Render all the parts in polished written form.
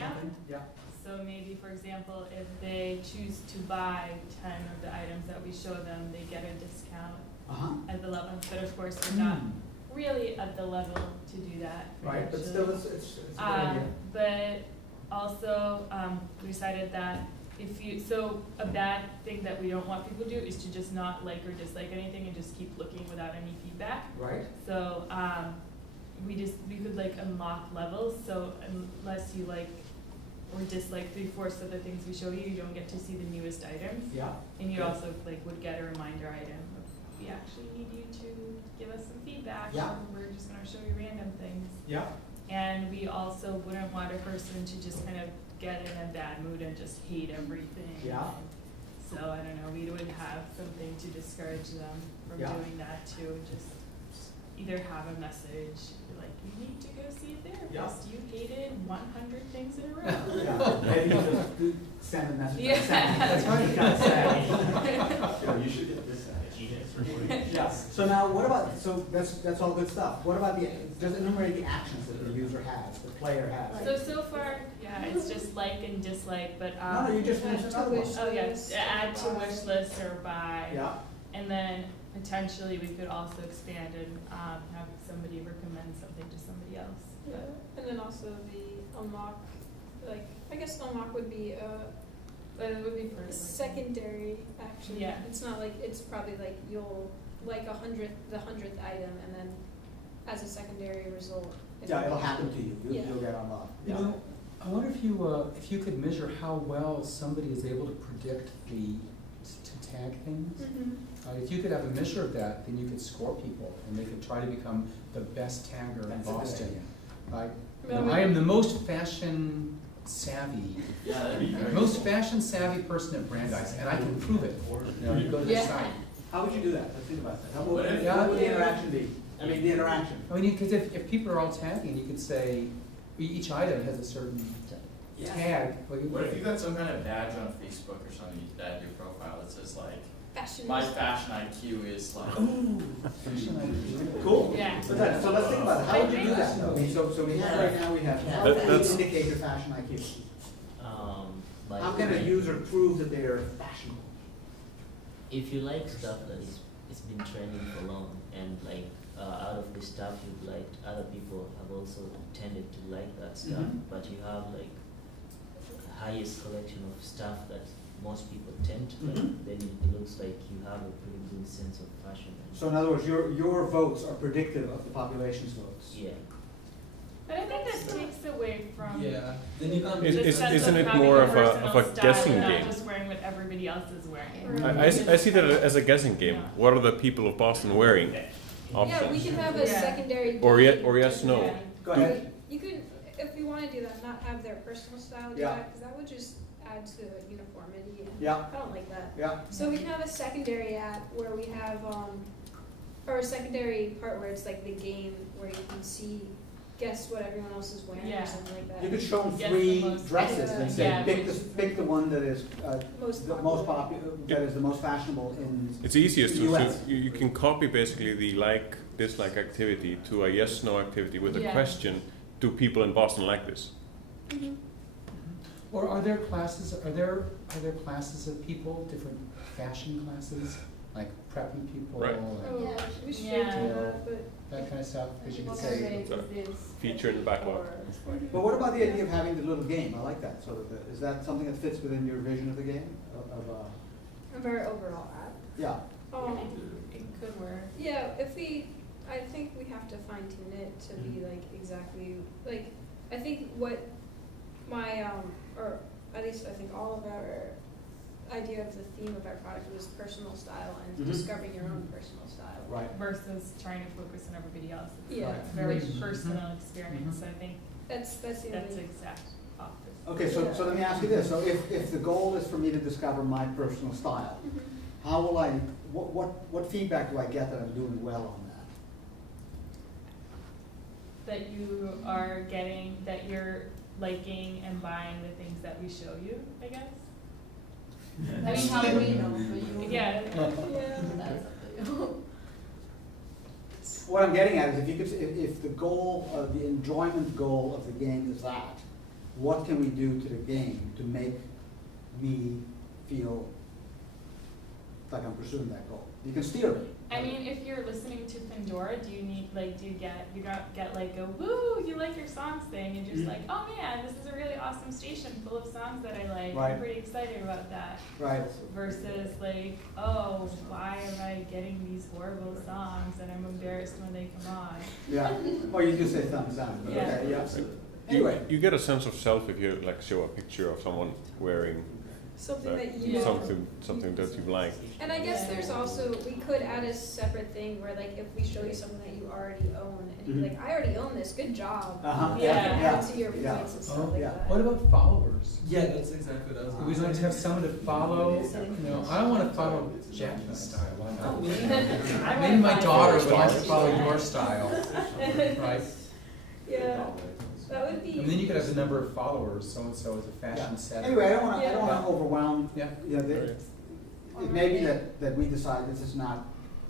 something? Yeah. So maybe, for example, if they choose to buy 10 of the items that we show them, they get a discount at the level. But of course, we're not really at the level to do that. Right, but still, it's a good idea. But also, we decided that if you, so a bad thing that we don't want people to do is to just not like or dislike anything and just keep looking without any feedback. Right. So we could like unlock levels. So unless you like or dislike 3/4 of the things we show you, you don't get to see the newest items. Yeah. And you also like would get a reminder item of, we actually need you to give us some feedback. Yeah. We're just going to show you random things. Yeah. And we also wouldn't want a person to just kind of get in a bad mood and just hate everything. Yeah. So I don't know, we would have something to discourage them from doing that too. Just either have a message like, you need to go see a therapist. You hated 100 things in a row. Yeah. Maybe you just do send a message. Yeah. That's what you gotta say. You should get this genius recording. Yeah. So now, what about? So that's all good stuff. What about the? Just enumerate the actions that the user has, the player has. So far, yeah, it's just like and dislike, but no, you just mentioned another one. oh yes, add to wish list or buy. Yeah. And then potentially we could also expand and have somebody recommend something to somebody else. Yeah. And then also the unlock, like I guess unlock would be but it would be a secondary action. Yeah. It's not like, it's probably like you'll like the 100th item, and then as a secondary result. Yeah, it'll happen to you. You'll get unlocked. You know, I wonder if you could measure how well somebody is able to predict to tag things. If you could have a measure of that, then you could score people, and they could try to become the best tagger in Boston. Right? I am the most fashion savvy, most fashion savvy person at Brandeis, and I can prove it. You go to the site. How would you do that? Let's think about that. What would the interaction be? I mean, the interaction. I mean, because if people are all tagging, you could say each item has a certain tag. What if you got some kind of badge on Facebook or something you add to your profile that says like, my fashion IQ is like. Ooh, fashion IQ. Cool. Yeah. So let's think about it. How would you do that? So we have right now, how do you indicate your fashion IQ? How can a user prove that they are fashionable? If you like stuff that it's been trending for long, and like out of the stuff you've liked, other people have also tended to like that stuff, but you have like the highest collection of stuff that most people tend to like, then it looks like you have a pretty good sense of fashion. So in other words, your votes are predictive of the population's votes. Yeah. But I think that takes away from Then you can't. Isn't it more of a guessing game? Not just wearing what everybody else is wearing. I see that as a guessing game. What are the people of Boston wearing? Options. Yeah, we can have a secondary. Or yes, no. Yeah. Go ahead. You could, if you want to do that, not have their personal style do that, because that would just add to uniformity. And I don't like that. Yeah. So we can have a secondary app where we have, or a secondary part where it's like the game where you can see, guess what everyone else is wearing or something like that. You could show them 3 dresses and say, pick the one that is the most popular, that is the most fashionable in It's easiest the to US. you can copy basically the like-dislike activity to a yes-no activity with a question. Do people in Boston like this? Or are there classes? Are there classes of people, different fashion classes, like preppy people? Right. We should do that, but that kind of stuff, because you could say feature in the backlog. But what about the idea of having the little game? I like that. So is that something that fits within your vision of the game? a very overall app. Yeah. It could work. Yeah, I think we have to fine tune it to be like exactly, like, I think what my, or at least I think all of our idea of the theme of our product was personal style and discovering your own personal style. Right. Versus trying to focus on everybody else. It's Yeah. a very personal experience. I think that's the exact opposite. Okay, so let me ask you this. So if the goal is for me to discover my personal style, how will what feedback do I get that I'm doing well on that? That you are getting, that you're liking and buying the things that we show you, I guess. I mean, how do we know? But you Yeah. What I'm getting at is if the goal, the enjoyment goal of the game is that, what can we do to the game to make me feel like I'm pursuing that goal? You can steer me. I mean, if you're listening to Pandora, do you need, like, you don't get like a woo, you like your songs thing, and just like, oh man, this is a really awesome station full of songs that I like. Right. I'm pretty excited about that. Right. Versus like, oh, why am I getting these horrible songs and I'm embarrassed when they come on? Yeah. Or you just say thumbs down. But Yeah. Okay, yeah. Anyway. You get a sense of self if you like show a picture of someone wearing Something like, that you something that you like. And I guess there's also, we could add a separate thing where, like, if we show you something that you already own, and you're like, I already own this, good job. Uh-huh. You can add to your Yeah. points and stuff like that. What about followers? Yeah, that's exactly what I was We going want to have someone to follow, you know, I don't want to follow Jackie's style, why not? Maybe my daughter would like to follow your style, right? Yeah, that would be. And then you could have the number of followers, so-and-so is a fashion setter. Anyway, I don't want Yeah. to overwhelm. Yeah. You know, it may be that we decide this is not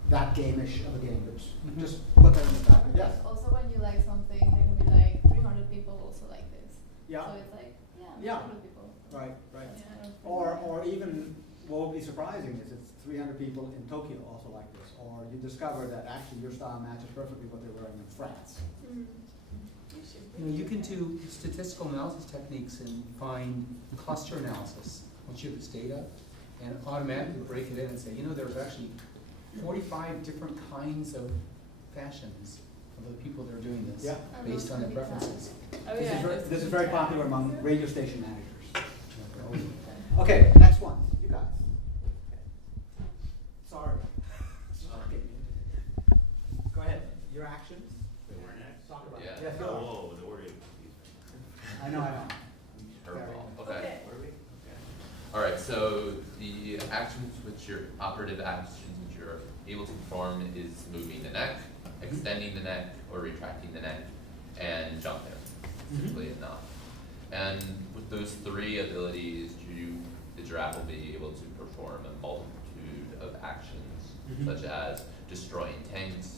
that game-ish of a game, but just put that in the back. Yes. Also, when you like something, there can be like 300 people also like this. Yeah. So it's like, Yeah. 300 people. Right. Right. Yeah. Or even what would be surprising is it's 300 people in Tokyo also like this, or you discover that actually your style matches perfectly what they're wearing in France. Mhm. You know, you can do statistical analysis techniques and find cluster analysis once you have this data, and automatically break it in and say, you know, there's actually 45 different kinds of fashions of the people that are doing this, Yeah. based on their preferences. Oh This yeah. is this is very popular among radio station managers. Okay, next one. You guys. Sorry. Go ahead. Your actions. Talk about it. Yeah. Yes, go. Oh, the word. I know. Curveball. Okay. All right. So the actions, which your operative actions, which you're able to perform, is moving the neck, extending the neck, or retracting the neck, and jumping. Simply enough. And with those three abilities, the giraffe will be able to perform a multitude of actions, such as destroying tanks,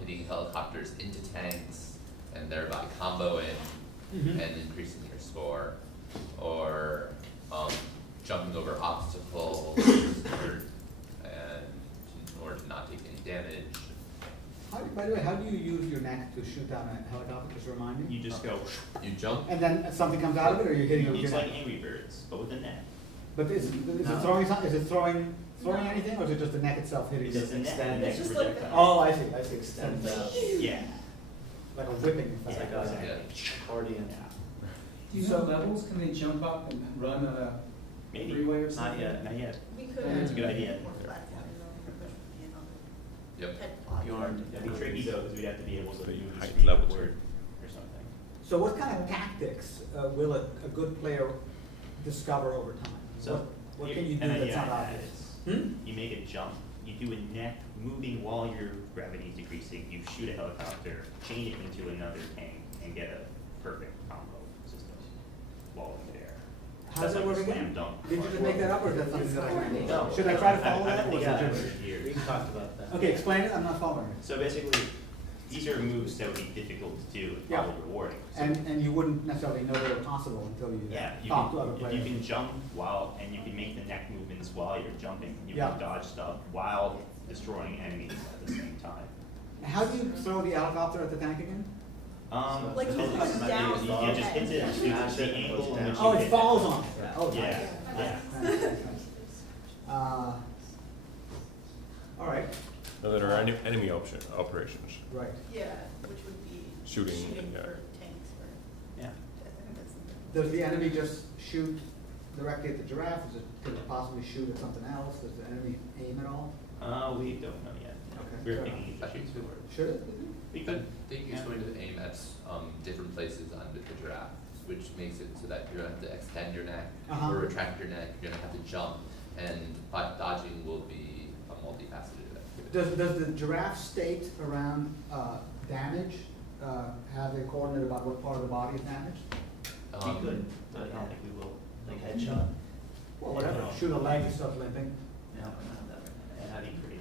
hitting helicopters into tanks, and thereby comboing and increasing your score, or jumping over obstacles or to not take any damage. By the way, how do you use your neck to shoot down a helicopter? Just remind me. You just go. You jump. And then something comes out of it, or you're hitting it with It's your like neck? Angry Birds, but with a net. But is it throwing something? Is it throwing anything, or is it just the neck itself hitting? It's a net. The next just like projectile. Oh, I see. Extend out. Yeah. Like a whipping Yeah, effect. exactly. Accordion. Do you have levels? Can they jump up and run on a Maybe. freeway or Not something? yet. Not yet. We could. That's a good idea. Yep. It'd be tricky though, because we'd have to be able to use Height speed levels. word or something. So what kind of tactics will a good player discover over time? So what can you do an that's idea not I had obvious? is you make a jump, you do a neck moving while your gravity is decreasing, you shoot a helicopter, chain it into another tank, and get a perfect combo system while in midair. How does that work Slam again? dunk. Did you just make that up, or is that something that I can No. Should I try to follow I that, or think is I it heard just? here. We talked about that. Okay, explain it. I'm not following it. So basically, these are moves that would be difficult to do and Yeah. probably rewarding. So And you wouldn't necessarily know they were possible until you yeah, you talk to other can, players. if you can jump while, and you can make the neck movements while you're jumping. You Yeah. can dodge stuff while destroying enemies at the same time. How do you throw the helicopter at the tank again? Like it he depends pushes on down. It just hits it, and Smash the it and angle goes in which down. Oh, you it hit falls it. on it. Oh, Yeah, nice. yeah. Nice, nice. All right. Now there are enemy operations. Right. Yeah, which would be Shooting, yeah. for tanks or, Yeah. I think that's Does the enemy just shoot directly at the giraffe? Could it possibly shoot at something else? Does the enemy aim at all? We don't know yet. Okay. We're Fair thinking I it think should so. shoot. Should it? We I could. think it's going to aim at different places on the giraffe, which makes it so that you're going to have to extend your neck or retract your neck. You're going to have to jump, and dodging will be a multifaceted activity. Does the giraffe state around damage have a coordinate about what part of the body is damaged? We could, but I don't think we will. Like headshot. Well, whatever. Shoot a leg and start limping. No, not that. And that'd be crazy.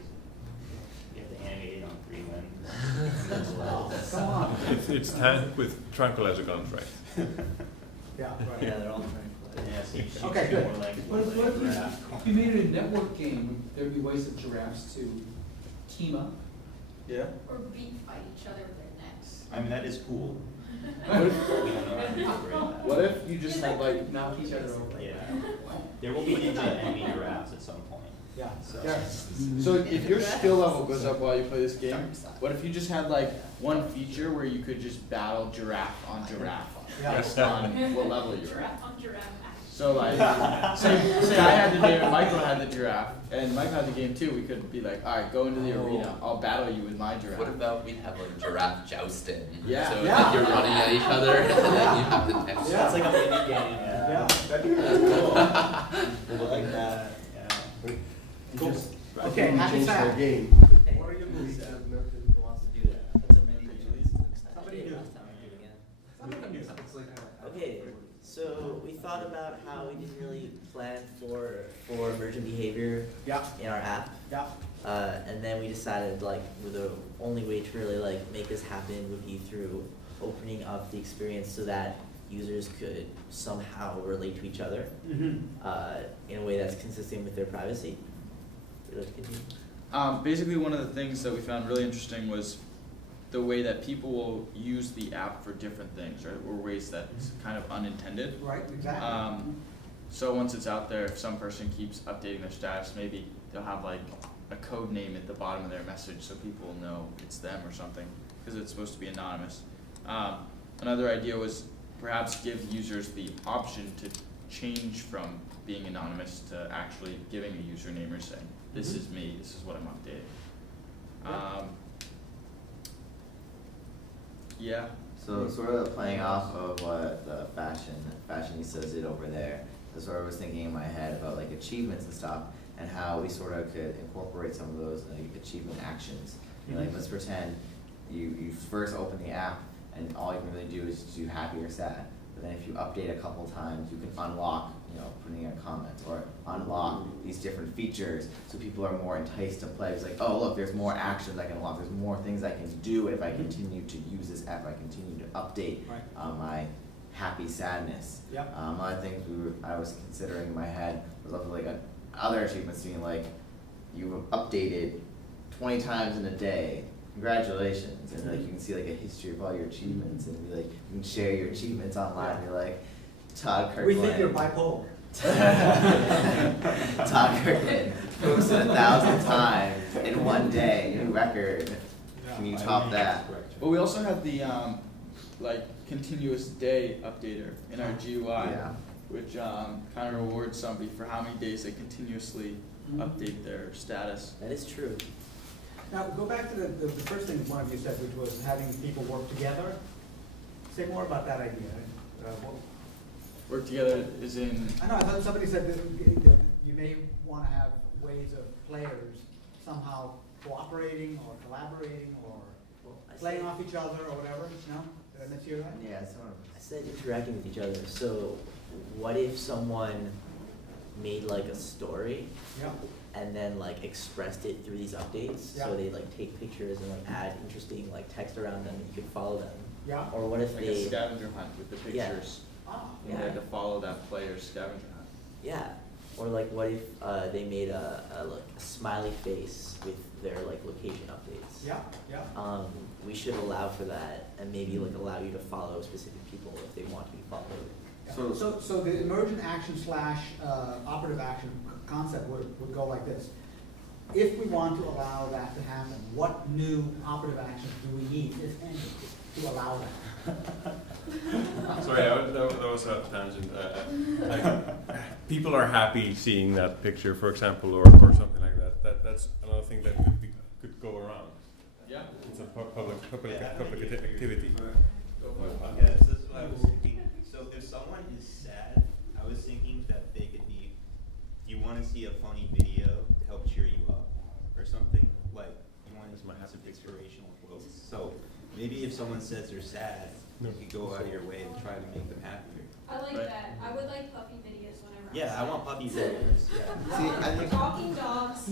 You have to animate it on 3 limbs. Come on. It's tank with tranquilizer guns, right? Yeah, right. Yeah, they're all trying to Yeah, so you should Okay, show good. more like What if you, graph. if you made it a network game, there'd be ways of giraffes to team up? Yeah. Or fight each other with their necks. I mean, that is cool. What if, We don't know how to incorporate that. what if you just had like Knock each other over. Yeah. There will be ninja enemy giraffes at some point. Yeah. So. Yeah. so if your skill level goes up while you play this game, what if you just had like one feature where you could just battle giraffe on giraffe Yeah. based on what level you're at? Giraffe on giraffe action. So like, say I had the game and Michael had the giraffe, and Michael had the game too. We could be like, all right, go into the arena. I'll battle you with my giraffe. What about we have like giraffe jousting? Yeah. So Yeah. like you're running at each other and then you have to text. Yeah. It's like a mini game. Yeah. That'd be really cool. Like that. Yeah. Cool. Okay, happy Sam. game. What are your movies? Who wants to do that? That's a mini Somebody new. Somebody new. Okay, so we thought about how we didn't really plan for emergent behavior Yeah. in our app. Yeah. And then we decided like the only way to really like make this happen would be through opening up the experience so that users could somehow relate to each other in a way that's consistent with their privacy. Would you like to continue? Basically, one of the things that we found really interesting was the way that people will use the app for different things, right? Or ways that's kind of unintended. Right, exactly. So once it's out there, if some person keeps updating their status, maybe they'll have like a code name at the bottom of their message so people will know it's them or something, because it's supposed to be anonymous. Another idea was perhaps give users the option to change from being anonymous to actually giving a username or saying, this is me, this is what I'm updating. Yeah. So sort of playing off of what the fashionistas did over there, I sort of was thinking in my head about like achievements and stuff, and how we sort of could incorporate some of those like achievement actions. You know, like let's pretend you first open the app and all you can really do is do happy or sad. But then if you update a couple times, you can unlock, you know, putting in a comment or unlock these different features so people are more enticed to play. It's like, oh look, there's more actions I can unlock, there's more things I can do if I continue to use this app, if I continue to update my happy sadness. Yep. Other things I was considering in my head was also like other achievements being like, you've updated 20 times in a day. Congratulations, and like you can see like a history of all your achievements, and be like you can share your achievements online. You're like Todd Kirkland. We think you're bipolar. Todd Kirkland posted 1,000 times in one day, new record. Can you top that? But we also had the like continuous day updater in our GUI, which kind of rewards somebody for how many days they continuously update their status. That is true. Now, go back to the first thing one of you said, which was having people work together. Say more about that idea. Work together is in. I know, I thought somebody said that you may want to have ways of players somehow cooperating or collaborating or playing off each other or whatever. No? Did I miss you right? Yeah, sort of. I said interacting with each other. So what if someone made like a story and then like expressed it through these updates? So they like take pictures and like add interesting like text around them and you could follow them. Yeah. Or what if like they a scavenger hunt with the pictures. You had to follow that player's scavenger hunt. Yeah. Or like what if they made a smiley face with their like location updates? Yeah, yeah. We should allow for that and maybe like allow you to follow specific people if they want to be followed. So the emergent action / operative action concept would go like this. If we want to allow that to happen, what new operative actions do we need, if any, to allow that? Sorry, that was a tangent. Like, people are happy seeing that picture, for example, or something like that. That's another thing that could go around. Yeah. It's a public activity. Yeah, this is what I was thinking. So if someone is sad, I was thinking that they could be, you want to see a funny video to help cheer you up or something, like you want to have some inspirational quotes. So maybe if someone says they're sad, you could go out of your way and try to make them happier. I like that. I would like puppy videos whenever Yeah, I want puppy videos. Yeah. See, I think talking dogs.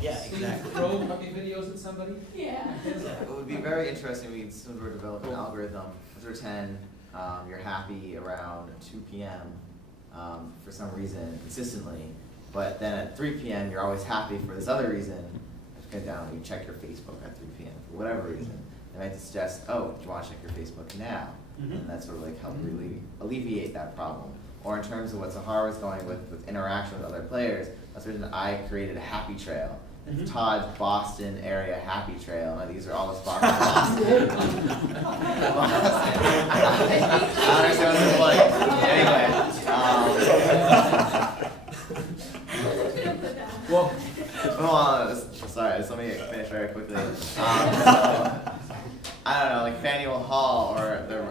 Yeah, exactly. Throw puppy videos at somebody? Yeah. it would be very interesting if we sort of develop an algorithm. Let's pretend you're happy around 2 p.m. For some reason consistently, but then at 3 p.m. you're always happy for this other reason. Just go down and you check your Facebook at 3 p.m. for whatever reason. They might suggest, oh, do you want to check your Facebook now? And that's sort of like help really alleviate that problem. Or in terms of what Sahar was going with interaction with other players, that's the reason I created a happy trail. It's Todd's Boston area happy trail. Now these are all the spots in Boston. Boston. I don't understand what's the point. Well, hold on. Sorry, just let me finish very quickly. So, I don't know, like Faneuil Hall or the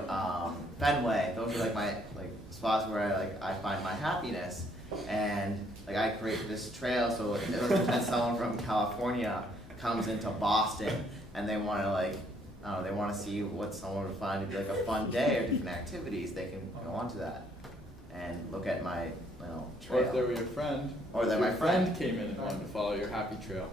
Fenway. Those are like my spots where I find my happiness, and like I create this trail. So if someone from California comes into Boston and they want to they want to see what someone would find to be like a fun day or different activities, they can go onto that and look at my trail. Or if they were your friend. Or that my friend came in and wanted to follow your happy trail.